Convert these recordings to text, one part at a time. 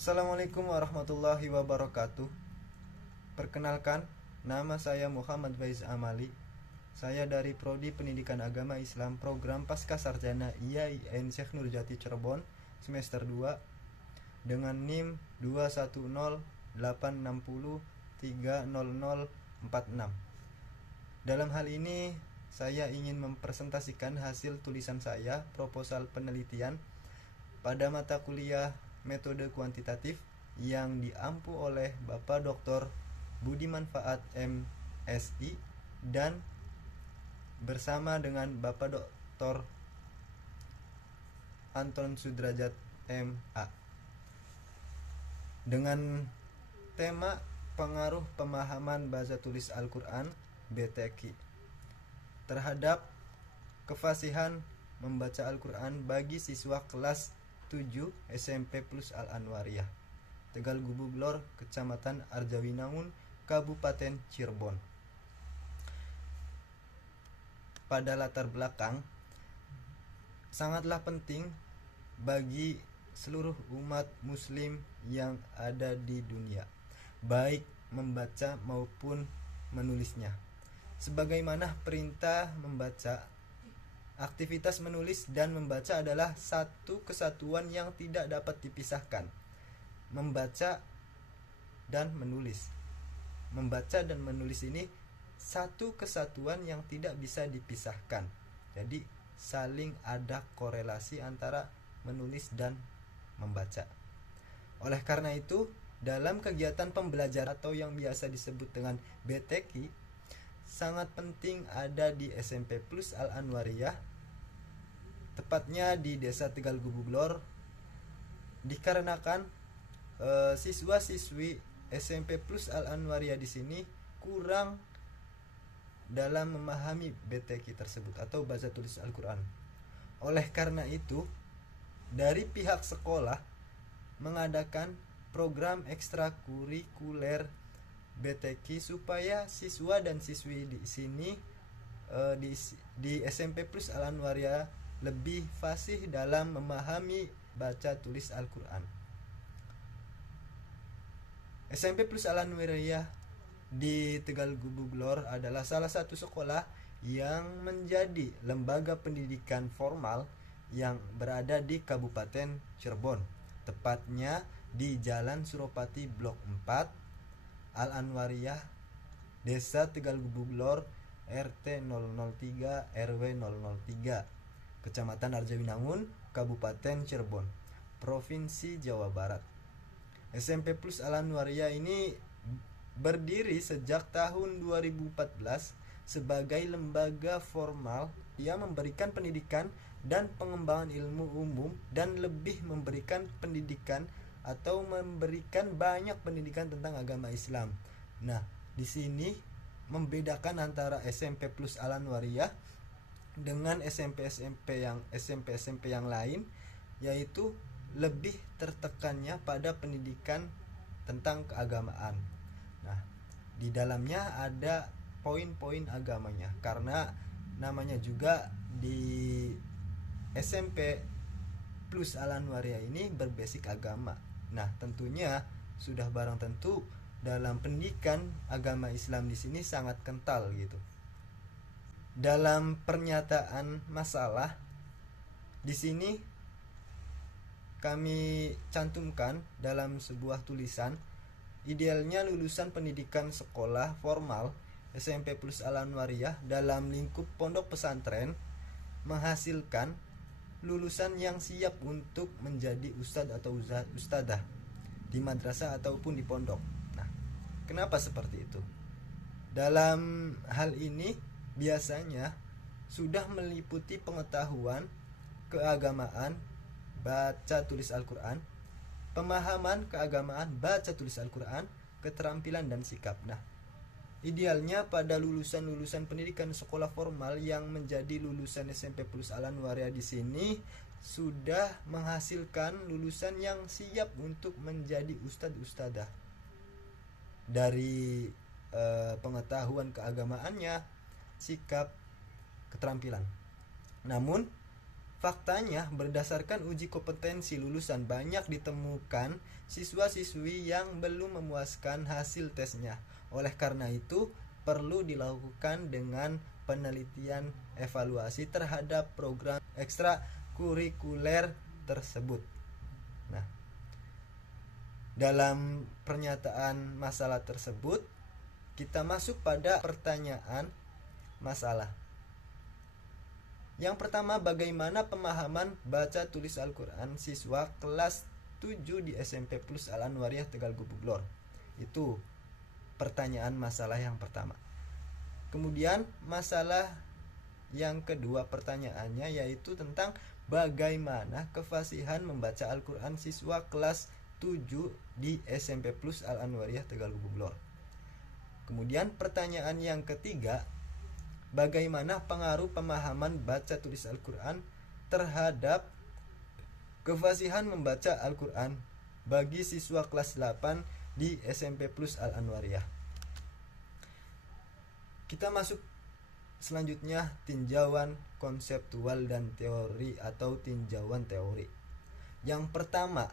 Assalamualaikum warahmatullahi wabarakatuh. Perkenalkan, nama saya Muhammad Faiz Amali. Saya dari Prodi Pendidikan Agama Islam Program Pascasarjana IAIN Syekh Nurjati Cirebon semester 2 dengan NIM 21086030046. Dalam hal ini saya ingin mempresentasikan hasil tulisan saya proposal penelitian pada mata kuliah metode kuantitatif yang diampu oleh Bapak Dr. Budi Manfaat MSI dan bersama dengan Bapak Dr. Anton Sudrajat MA dengan tema pengaruh pemahaman baca tulis Al-Quran BTQ terhadap kefasihan membaca Al-Quran bagi siswa kelas 7 SMP Plus Al-Anwariyah, Tegal Gubuglor, Kecamatan Arjawinangun, Kabupaten Cirebon. Pada latar belakang, sangatlah penting bagi seluruh umat muslim yang ada di dunia, baik membaca maupun menulisnya. Sebagaimana perintah membaca, aktivitas menulis dan membaca adalah satu kesatuan yang tidak dapat dipisahkan. Membaca dan menulis. Membaca dan menulis ini satu kesatuan yang tidak bisa dipisahkan. Jadi saling ada korelasi antara menulis dan membaca. Oleh karena itu, dalam kegiatan pembelajaran atau yang biasa disebut dengan BTQ, sangat penting ada di SMP Plus Al-Anwariyah, tepatnya di Desa Tegal Gubuglor, dikarenakan siswa-siswi SMP Plus Al-Anwariyah di sini kurang dalam memahami BTQ tersebut atau baca tulis Al-Quran. Oleh karena itu, dari pihak sekolah mengadakan program ekstrakurikuler BTQ supaya siswa dan siswi di sini di SMP Plus Al-Anwariyah lebih fasih dalam memahami baca tulis Al-Quran. SMP Plus Al-Anwariyah di Tegal Gubuglor adalah salah satu sekolah yang menjadi lembaga pendidikan formal yang berada di Kabupaten Cirebon, tepatnya di Jalan Suropati Blok 4 Al-Anwariyah, Desa Tegal Gubuglor, RT 003 RW 003, Kecamatan Arjawinangun, Kabupaten Cirebon, Provinsi Jawa Barat. SMP Plus Al-Anwariyah ini berdiri sejak tahun 2014 sebagai lembaga formal yang memberikan pendidikan dan pengembangan ilmu umum dan lebih memberikan pendidikan atau memberikan banyak pendidikan tentang agama Islam. Nah, di sini membedakan antara SMP Plus Al-Anwariyah dengan SMP-SMP yang lain, yaitu lebih tertekannya pada pendidikan tentang keagamaan. Nah, di dalamnya ada poin-poin agamanya, karena namanya juga di SMP Plus Al-Anwariyah ini berbasic agama. Nah, tentunya sudah barang tentu dalam pendidikan agama Islam di sini sangat kental gitu. Dalam pernyataan masalah di sini kami cantumkan dalam sebuah tulisan, idealnya lulusan pendidikan sekolah formal SMP Plus Al-Anwariyah dalam lingkup pondok pesantren menghasilkan lulusan yang siap untuk menjadi ustadz atau ustadzah di madrasah ataupun di pondok. Nah, kenapa seperti itu? Dalam hal ini biasanya sudah meliputi pengetahuan keagamaan baca tulis Al-Quran, pemahaman keagamaan baca tulis Al-Quran, keterampilan dan sikap. Nah, idealnya pada lulusan-lulusan pendidikan sekolah formal yang menjadi lulusan SMP Plus Al-Anwariyah di sini sudah menghasilkan lulusan yang siap untuk menjadi ustadz-ustadzah dari pengetahuan keagamaannya, sikap, keterampilan. Namun Faktanya, berdasarkan uji kompetensi lulusan, banyak ditemukan siswa-siswi yang belum memuaskan hasil tesnya. Oleh karena itu, perlu dilakukan dengan penelitian evaluasi terhadap program ekstrakurikuler tersebut. Nah, dalam pernyataan masalah tersebut, kita masuk pada pertanyaan masalah. Yang pertama, bagaimana pemahaman baca tulis Al-Quran siswa kelas 7 di SMP Plus Al-Anwariyah Tegal Gubuk Lor? Itu pertanyaan masalah yang pertama. Kemudian masalah yang kedua pertanyaannya yaitu tentang bagaimana kefasihan membaca Al-Quran siswa kelas 7 di SMP Plus Al-Anwariyah Tegal Gubuk Lor. Kemudian pertanyaan yang ketiga, bagaimana pengaruh pemahaman baca tulis Al-Quran terhadap kefasihan membaca Al-Quran bagi siswa kelas 8 di SMP Plus Al-Anwariyah. Kita masuk selanjutnya, tinjauan konseptual dan teori atau tinjauan teori. Yang pertama,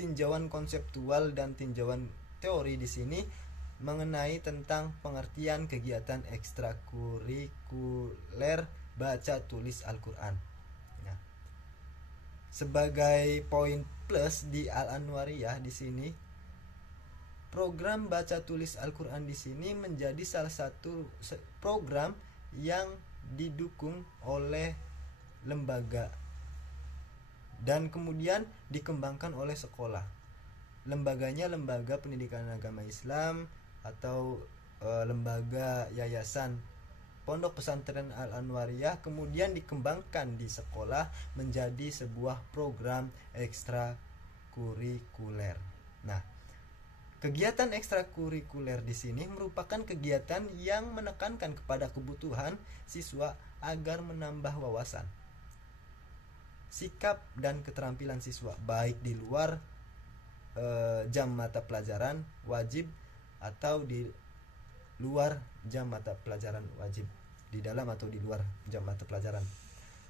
tinjauan konseptual dan tinjauan teori di sini mengenai tentang pengertian kegiatan ekstrakurikuler baca tulis Al-Quran. Nah, sebagai poin plus di Al-Anwariyah di sini, program baca tulis Al-Quran di sini menjadi salah satu program yang didukung oleh lembaga dan kemudian dikembangkan oleh sekolah. Lembaganya lembaga pendidikan agama Islam atau lembaga yayasan Pondok Pesantren Al-Anwariyah, kemudian dikembangkan di sekolah menjadi sebuah program ekstrakurikuler. Nah, kegiatan ekstrakurikuler di sini merupakan kegiatan yang menekankan kepada kebutuhan siswa agar menambah wawasan, sikap dan keterampilan siswa baik di luar jam mata pelajaran wajib atau di luar jam mata pelajaran wajib, di dalam atau di luar jam mata pelajaran.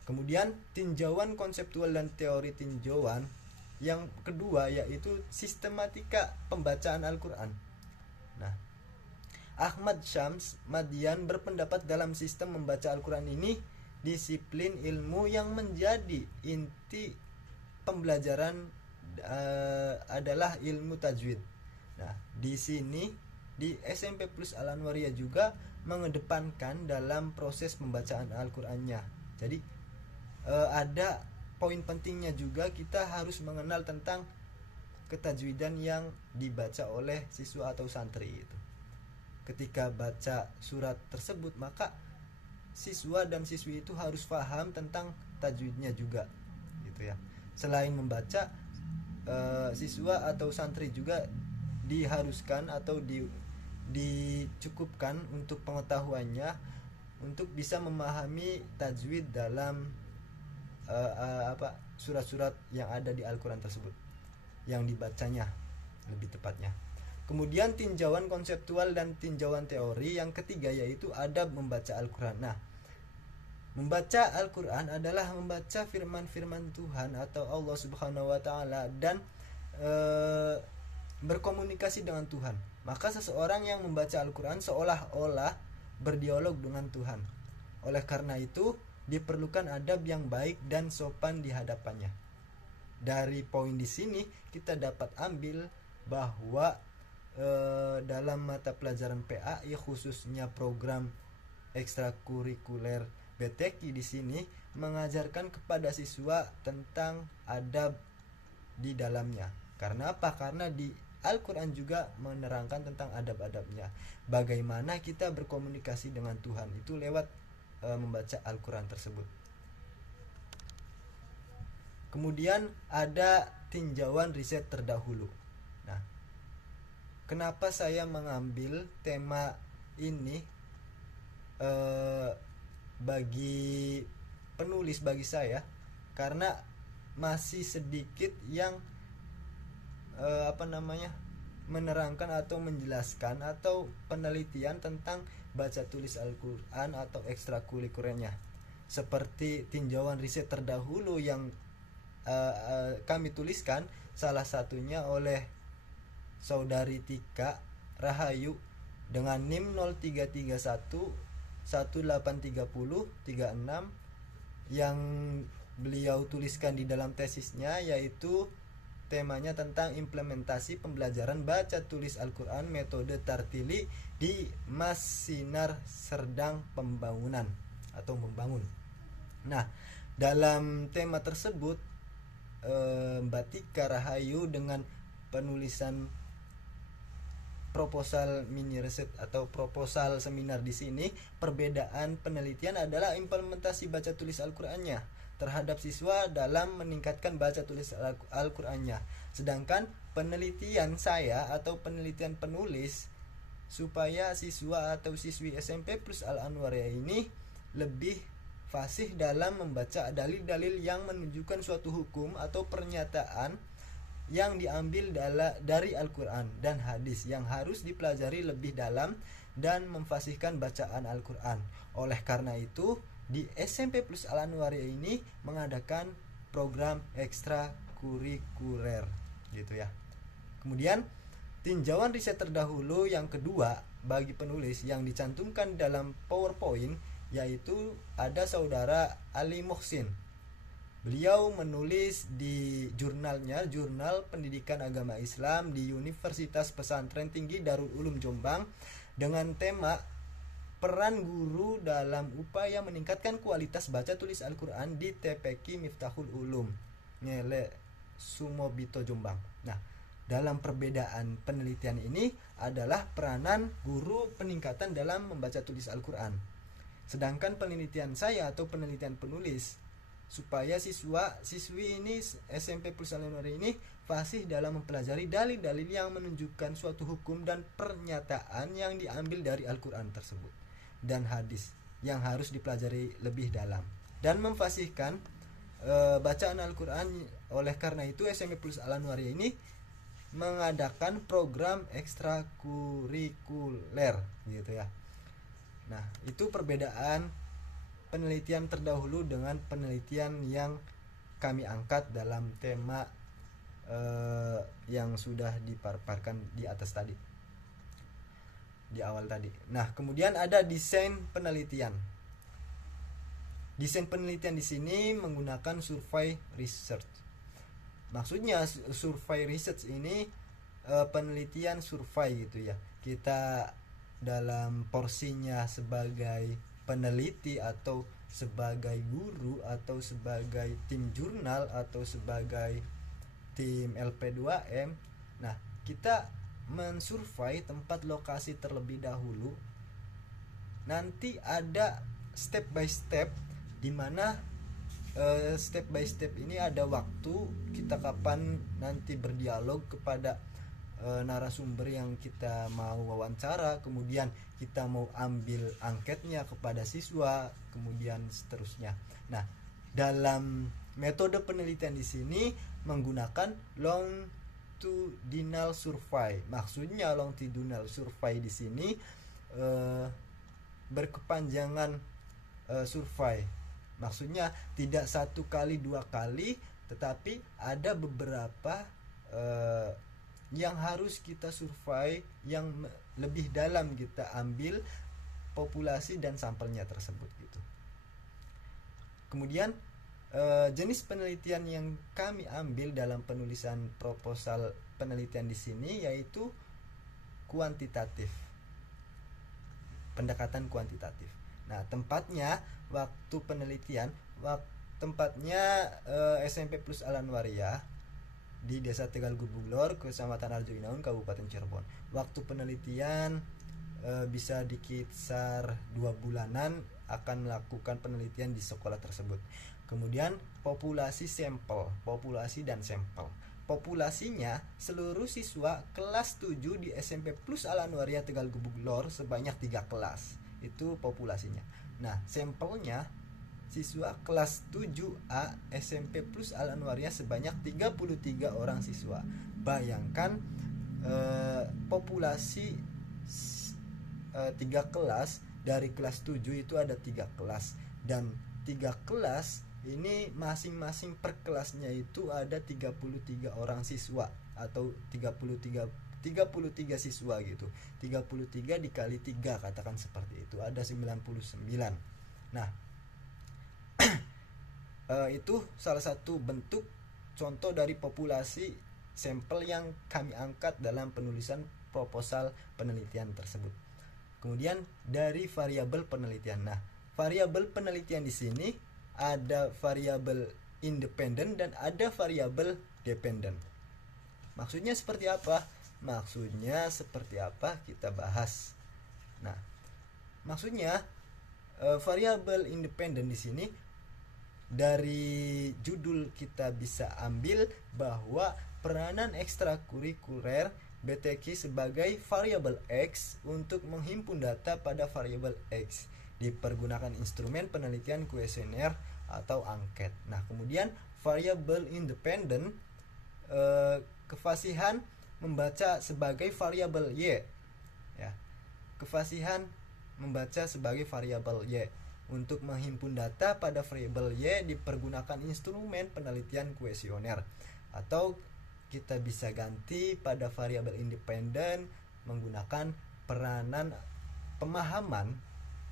Kemudian tinjauan konseptual dan teori tinjauan yang kedua yaitu sistematika pembacaan Al-Quran. Nah, Ahmad Syams Madian berpendapat dalam sistem membaca Al-Quran ini disiplin ilmu yang menjadi inti pembelajaran adalah ilmu tajwid. Nah, di sini di SMP Plus Al-Anwariyah juga mengedepankan dalam proses pembacaan Al-Qur'annya. Jadi ada poin pentingnya juga, kita harus mengenal tentang ketajwidan yang dibaca oleh siswa atau santri itu. Ketika baca surat tersebut, maka siswa dan siswi itu harus paham tentang tajwidnya juga, gitu ya. Selain membaca, siswa atau santri juga diharuskan atau dicukupkan untuk pengetahuannya untuk bisa memahami tajwid dalam surat-surat yang ada di Al-Quran tersebut, yang dibacanya lebih tepatnya. Kemudian tinjauan konseptual dan tinjauan teori yang ketiga yaitu adab membaca Al-Quran. Nah, membaca Al-Quran adalah membaca firman-firman Tuhan atau Allah Subhanahu wa Ta'ala dan berkomunikasi dengan Tuhan. Maka seseorang yang membaca Al-Quran seolah-olah berdialog dengan Tuhan. Oleh karena itu diperlukan adab yang baik dan sopan di hadapannya. Dari poin di sini kita dapat ambil bahwa dalam mata pelajaran PAI khususnya program ekstrakurikuler BTQ di sini mengajarkan kepada siswa tentang adab di dalamnya. Karena apa? Karena di Al-Quran juga menerangkan tentang adab-adabnya. Bagaimana kita berkomunikasi dengan Tuhan itu lewat membaca Al-Quran tersebut. Kemudian ada tinjauan riset terdahulu. Nah, kenapa saya mengambil tema ini bagi penulis, bagi saya, karena masih sedikit yang menerangkan atau menjelaskan atau penelitian tentang baca tulis Al-Quran atau ekstrakurikulernya. seperti tinjauan riset terdahulu yang kami tuliskan, salah satunya oleh saudari Tika Rahayu dengan NIM 0331 1830 36, yang beliau tuliskan di dalam tesisnya, yaitu temanya tentang implementasi pembelajaran baca tulis Al-Quran metode tartili di Mas Sinar Serdang Pembangunan atau membangun. Nah, dalam tema tersebut Mbak Tika Rahayu dengan penulisan proposal mini riset atau proposal seminar di sini, perbedaan penelitian adalah implementasi baca tulis Al-Qur'annya terhadap siswa dalam meningkatkan baca tulis Al-Qur'annya. Sedangkan penelitian saya atau penelitian penulis supaya siswa atau siswi SMP plus Al-Anwariyah ini lebih fasih dalam membaca dalil-dalil yang menunjukkan suatu hukum atau pernyataan yang diambil dari Al-Quran dan hadis yang harus dipelajari lebih dalam dan memfasihkan bacaan Al-Quran. Oleh karena itu, di SMP plus Al-Anwariyah ini mengadakan program ekstrakurikuler gitu ya. Kemudian tinjauan riset terdahulu yang kedua bagi penulis yang dicantumkan dalam PowerPoint, yaitu ada saudara Ali Muhsin. Beliau menulis di jurnalnya, Jurnal Pendidikan Agama Islam di Universitas Pesantren Tinggi Darul Ulum Jombang, dengan tema peran guru dalam upaya meningkatkan kualitas baca tulis Al-Quran di TPQ Miftahul Ulum Ngele Sumobito Jombang. Nah, dalam perbedaan penelitian ini adalah peranan guru peningkatan dalam membaca tulis Al-Quran. Sedangkan penelitian saya atau penelitian penulis supaya siswi ini SMP plus Al-Anwariyah ini fasih dalam mempelajari dalil-dalil yang menunjukkan suatu hukum dan pernyataan yang diambil dari Al-Quran tersebut dan hadis yang harus dipelajari lebih dalam dan memfasihkan bacaan Al-Quran. Oleh karena itu SMP plus Al-Anwariyah ini mengadakan program ekstrakurikuler gitu ya. Nah, itu perbedaan penelitian terdahulu dengan penelitian yang kami angkat dalam tema yang sudah dipaparkan di atas tadi, di awal tadi. Nah, kemudian ada desain penelitian. Desain penelitian di sini menggunakan survei research. Maksudnya survei research ini penelitian survei gitu ya. Kita dalam porsinya sebagai peneliti atau sebagai guru atau sebagai tim jurnal atau sebagai tim LP2M. Nah, kita mensurvei tempat lokasi terlebih dahulu. Nanti ada step by step di mana step by step ini ada waktu kita kapan nanti berdialog kepada narasumber yang kita mau wawancara, kemudian kita mau ambil angketnya kepada siswa, kemudian seterusnya. Nah, dalam metode penelitian di sini menggunakan longitudinal survey. Maksudnya longitudinal survey di sini berkepanjangan survei. Maksudnya tidak satu kali dua kali, tetapi ada beberapa yang harus kita survei, yang lebih dalam kita ambil populasi dan sampelnya tersebut gitu. Kemudian jenis penelitian yang kami ambil dalam penulisan proposal penelitian di sini yaitu kuantitatif, pendekatan kuantitatif. Nah, tempatnya waktu penelitian SMP plus Al-Anwariyah di Desa Tegal Gubulor, Kecamatan Arjo Inaun, Kabupaten Cirebon. Waktu penelitian bisa dikisar 2 bulanan akan melakukan penelitian di sekolah tersebut. Kemudian populasi dan sampel. Populasinya seluruh siswa kelas 7 di SMP plus Al-Anwariyah Tegal Gubulor sebanyak 3 kelas. Itu populasinya. Nah, sampelnya siswa kelas 7A SMP plus Al-Anwariyah sebanyak 33 orang siswa. Bayangkan populasi 3 kelas, dari kelas 7 itu ada 3 kelas, dan 3 kelas, ini masing-masing per kelasnya itu ada 33 orang siswa atau 33 siswa gitu. 33 dikali 3, katakan seperti itu, ada 99. Nah, itu salah satu bentuk contoh dari populasi sampel yang kami angkat dalam penulisan proposal penelitian tersebut. Kemudian dari variabel penelitian. Nah, variabel penelitian di sini ada variabel independen dan ada variabel dependen. Maksudnya seperti apa? Maksudnya seperti apa kita bahas. Nah, maksudnya variabel independen di sini dari judul kita bisa ambil bahwa peranan ekstrakurikuler BTQ sebagai variabel X untuk menghimpun data pada variabel X dipergunakan instrumen penelitian kuesioner atau angket. Nah, kemudian variabel independen kefasihan membaca sebagai variabel Y, ya. Kefasihan membaca sebagai variabel Y untuk menghimpun data pada variabel Y dipergunakan instrumen penelitian kuesioner, atau kita bisa ganti pada variabel independen menggunakan peranan pemahaman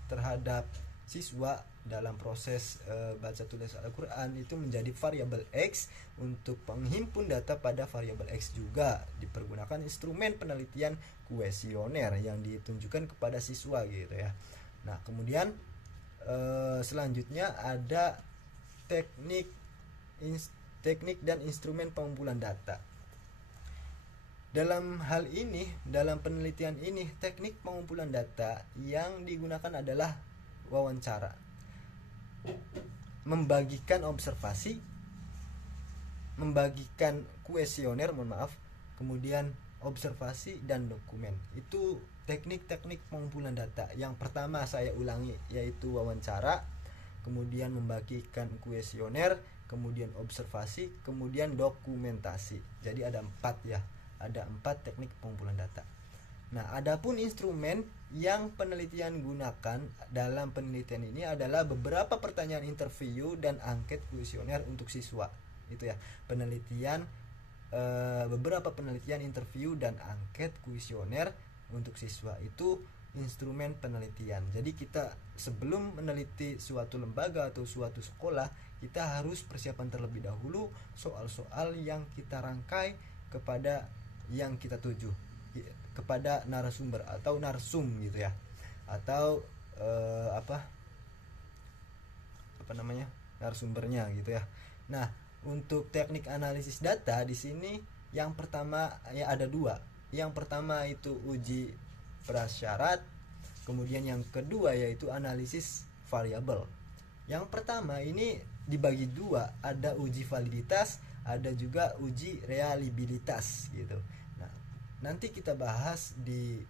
terhadap siswa dalam proses baca tulis Al-Quran itu menjadi variabel X untuk menghimpun data pada variabel X juga dipergunakan instrumen penelitian kuesioner yang ditunjukkan kepada siswa gitu ya. Nah, kemudian selanjutnya ada teknik dan instrumen pengumpulan data. Dalam hal ini, dalam penelitian ini, teknik pengumpulan data yang digunakan adalah wawancara, membagikan observasi, membagikan kuesioner, kemudian observasi dan dokumen. Itu teknik-teknik pengumpulan data. Yang pertama saya ulangi, yaitu wawancara, kemudian membagikan kuesioner, kemudian observasi, kemudian dokumentasi. Jadi ada 4 ya. Ada 4 teknik pengumpulan data. Nah, adapun instrumen yang penelitian gunakan dalam penelitian ini adalah beberapa pertanyaan interview dan angket kuesioner untuk siswa. Itu ya, penelitian beberapa penelitian interview dan angket kuesioner untuk siswa itu instrumen penelitian. Jadi kita sebelum meneliti suatu lembaga atau suatu sekolah, kita harus persiapan terlebih dahulu soal-soal yang kita rangkai kepada yang kita tuju, kepada narasumber atau narsum gitu ya, atau narsumbernya gitu ya. Nah, untuk teknik analisis data di sini yang pertama ya ada 2. Yang pertama itu uji prasyarat, kemudian yang kedua yaitu analisis variabel. Yang pertama ini dibagi 2, ada uji validitas, ada juga uji reliabilitas gitu. Nah, nanti kita bahas di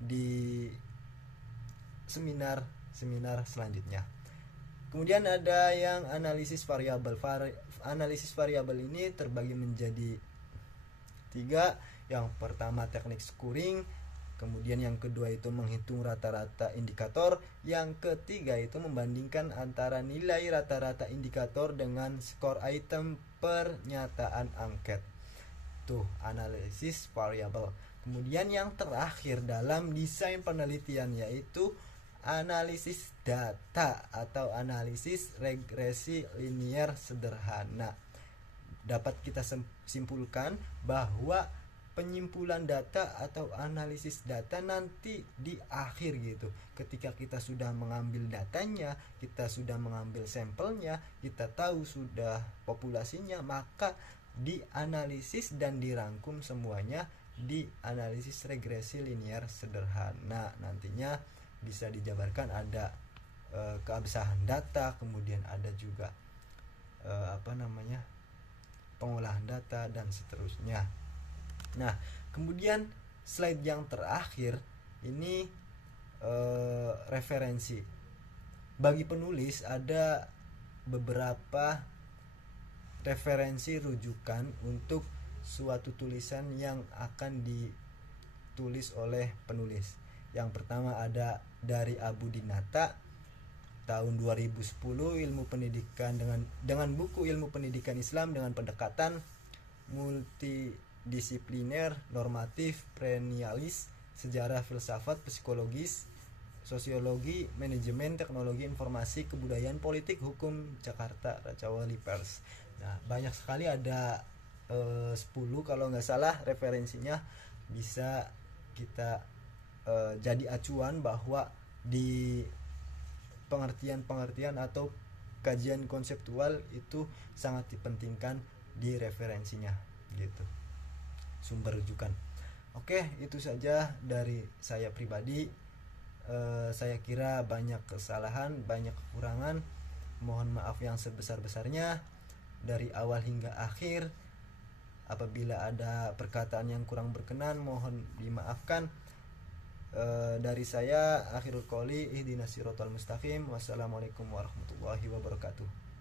di seminar selanjutnya. Kemudian ada yang analisis variabel. Analisis variabel ini terbagi menjadi 3. Yang pertama teknik scoring, kemudian yang kedua itu menghitung rata-rata indikator, yang ketiga itu membandingkan antara nilai rata-rata indikator dengan skor item pernyataan angket. Tuh, analisis variabel. Kemudian yang terakhir dalam desain penelitian yaitu analisis data atau analisis regresi linear sederhana. Dapat kita simpulkan bahwa penyimpulan data atau analisis data nanti di akhir gitu. Ketika kita sudah mengambil datanya, kita sudah mengambil sampelnya, kita tahu sudah populasinya, maka dianalisis dan dirangkum semuanya di analisis regresi linear sederhana. Nantinya bisa dijabarkan ada keabsahan data, kemudian ada juga pengolahan data dan seterusnya. Nah, kemudian slide yang terakhir ini referensi. Bagi penulis ada beberapa referensi rujukan untuk suatu tulisan yang akan ditulis oleh penulis. Yang pertama ada dari Abu Dinata, tahun 2010 ilmu pendidikan dengan buku ilmu pendidikan Islam dengan pendekatan multidisipliner, normatif, perennialis, sejarah, filsafat, psikologis, sosiologi, manajemen, teknologi informasi, kebudayaan, politik, hukum, Jakarta, Ratcawali Pers. Nah, banyak sekali, ada 10 kalau nggak salah referensinya, bisa kita jadi acuan bahwa di pengertian-pengertian atau kajian konseptual itu sangat dipentingkan di referensinya gitu, sumber rujukan. Oke, itu saja dari saya pribadi. Saya kira banyak kesalahan, banyak kekurangan, mohon maaf yang sebesar-besarnya dari awal hingga akhir. Apabila ada perkataan yang kurang berkenan, mohon dimaafkan. Dari saya akhirul qouli ihdinas siratal mustaqim. Wassalamualaikum warahmatullahi wabarakatuh.